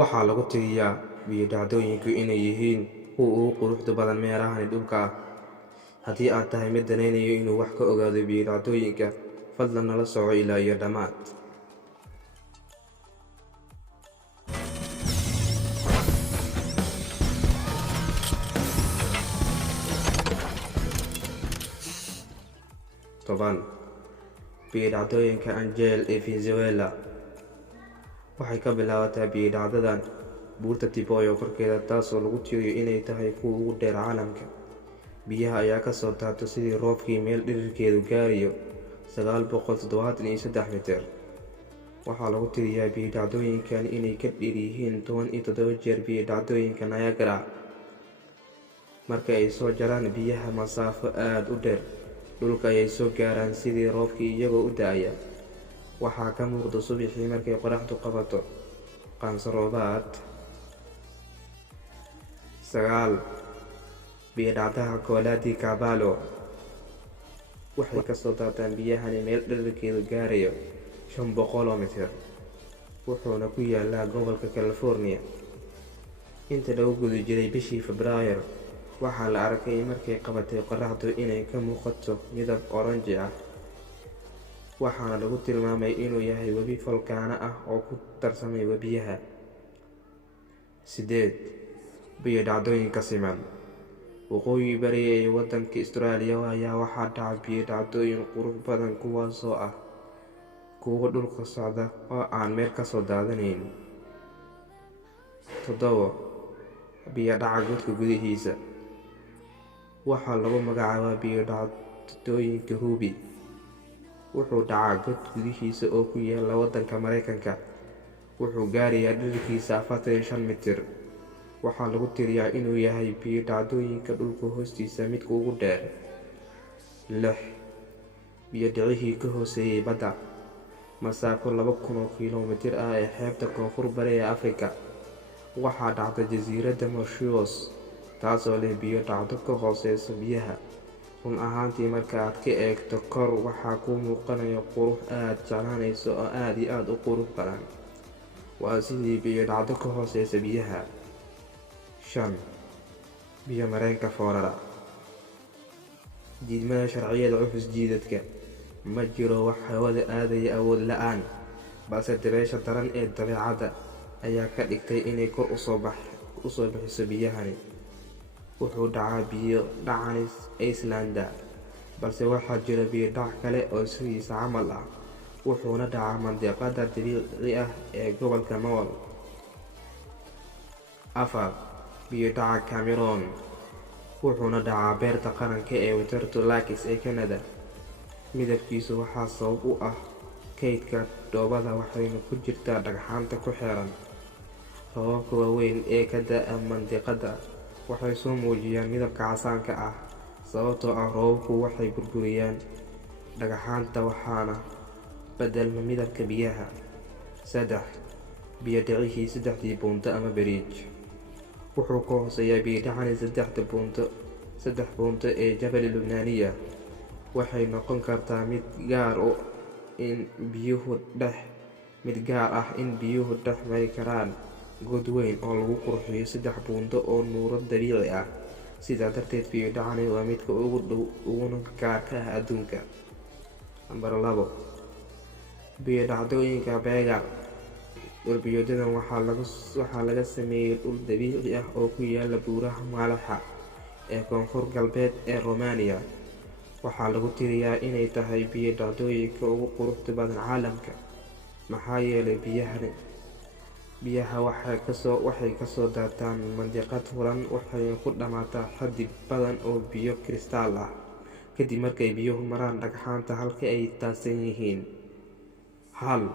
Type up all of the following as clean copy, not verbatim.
Waxaa lagu tiriyaa biyo-dhacdooyinku inay yihiin kuwa ugu quruxda badan meeraha dhulka ah. Haddii aad tahay mid danaynaya inuu wax ka ogaado biyo-dhacdooyinka, fadlan nala soco ilaa iyo dhammaad. Biyo-dhacdooyinka Angel ee Venezuela. Waxay ka bilaabataa biyo-dhacdadan buurta Tipoyo korkeeda, taasoo lagu tiriyo inay tahay kuwa ugu dheer caalamka. Biyaha ayaa ka soo daata sidii roobkii meel dhererkeedu gaarayo 973 mitir. Waxaa lagu tiriyaa biyo-dhacdooyinkan inay ka dheer yihiin 17 jeer biyo-dhacdooyinka Niagara. Marka ay soo jaraan biyaha masaafo aad u dheer, dhulka ayay soo gaaraan sidii roobkii iyagoo u da'aya. Waxaa ka muuqda subaxii markay qoraxdu qabato qaanso-roobaad. 9. Biyo-dhacdaha Colati Cavallo. Waxay ka soo daataan biyahani meel dhererkeedu gaarayo 500 mitir, wuxuuna ku yaalaa gobolka California. Inta lagu guda jiray bishii Febraayo, waxaa la arkay markay qabatay qoraxdu inay ka muuqato midab oranji ah, waxaana lagu tilmaamay inuu yahay webi volkaano ah oo ku darsamay webiyaha. 8. Biyo-dhacdooyinka siman. Waqooyi bari ee waddanka Australia ayaa waxaa dhaca biyo-dhacdooyin qurux badan kuwaasoo ah kuwo dhulka socda oo aan meel ka soo daadanayn. 7. Biyo-dhaca godka gudihiisa. Waxaa lagu magacaabaa biyo-dhacdooyinka Ruby. Wuxuu dhacaa god gudihiisa oo ku yaalla waddanka Mareykanka. Wuxuu gaarayaa dhererkiisa 45 mitir. Waxaa lagu tiriyaa inuu yahay biyo-dhacdooyinka dhulka hoostiisa midka ugu dheer. 6. Biyo-dhicihii ka hooseeyay badda. Masaafo 2000 kiiloomitir ah ee xeebta koonfur bari ee Afrika. Waxaa dhacda jasiiradda Mauritius, taasoo leh biyo-dhacdo ka hooseysa biyaha. Run ahaantii marka aad ka eegto kor, waxaa kuu muuqanaya qurux aad jeclaanayso oo aad iyo aad u qurux badan. Waa sidii biyo-dhacdo ka hooseysa biyaha. 5. Biyo-mareenka Foorara. Diidmada sharciyada cufis jiidadka. Ma jiro wax hawada aadaya awood la'aan, balse dabaysha daran ee dabeecadda ayaa ka dhigtay inay kor u soo bixiso biyahani. Wuxuu dhacaa biyo-dhacani Iceland, balse waxaa jira biyo-dhac kale oo sidiisa camal ah, wuxuuna dhacaa mandiqada dabiiciga ah ee gobolka Mool. 4. Biyo-dhaca Cameroon. Wuxuuna dhacaa beerta qaranka ee Waterto Lakes ee Canada. Midabkiisu waxaa sabab u ah kaydka dhoobada waxayna ku jirtaa dhagxaanta ku xeeran. Roobabka waaweyn ee ka da'a mandiqada waxay soo muujiyaan midabka casaanka ah, sababtoo ah roobabku waxay burburiyaan dhagxaanta waxaana beddelma midabka biyaha. 3. Biyo-dhicihii 3 buunto ama bridge. Wuxuu ka hooseeyaa biyo-dhacani 3 buunto ee Jabal Lubnaaniya. Waxay noqon kartaa mid gaar ah in biyuhu dhex mari karaan god weyn oo lagu qurxiyo 3 buunto oo nuuro dabiici ah. Sidaa darteed, biyo-dhacani waa midka ugu dhow uguna gaarka ah adduunka. 2. Biyo-dhacdooyinka Begar. Dhul-biyoodyadan waxaa laga sameeyay dhul dabiici ah oo ku yaalla buuraha Malaxa ee koonfur galbeed ee Romania. Waxaa lagu tiriyaa inay tahay biyo-dhacdooyinka ugu quruxda badan caalamka, maxaa yeelay biyaha waxay ka soo daataan mandiqad furan waxayna ku dhammaataa xaddi badan oo biyo kiristaal ah kadib markay biyuhu maraan dhagxaanta halka ay daadsan yihiin. 1.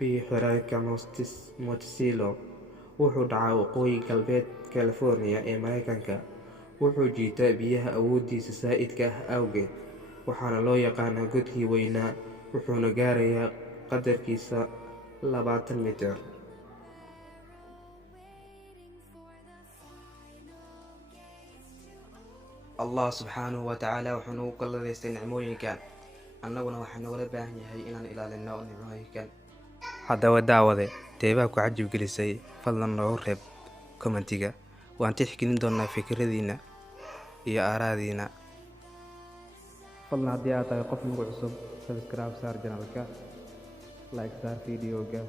Biyo-xireenka Monticello. Wuxuu dhacaa waqooyi galbeed California ee Mareykanka. Wuxuu jiitaa biyaha awooddiisa zaa'idka ah awgeed, waxaana loo yaqaanaa godkii weynaa, wuxuuna gaarayaa qadarkiisa 20 mitir. Allah subxaanahu wa tacaala wuxuu nagu galladaystay nicmooyinkan, annaguna waxaa nagala baahan yahay inaan ilaalino nicmooyinkan. haddaba daawade teebaa ku cajib gelisay fadlan noogu reeb commentiga waan tixgelin doonaa fikradiina iyo aaraadiina fadlan haddii aad tahay qof nagu cusub subscribe saar channelka like saar videoga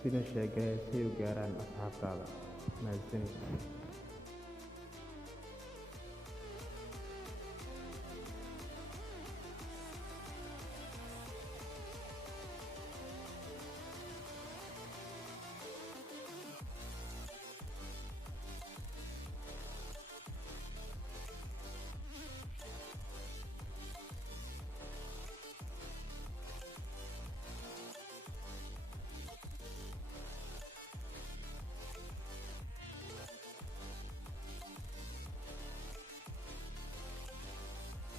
sina sheegay si u gaaraan asxaabtaada mahadsanid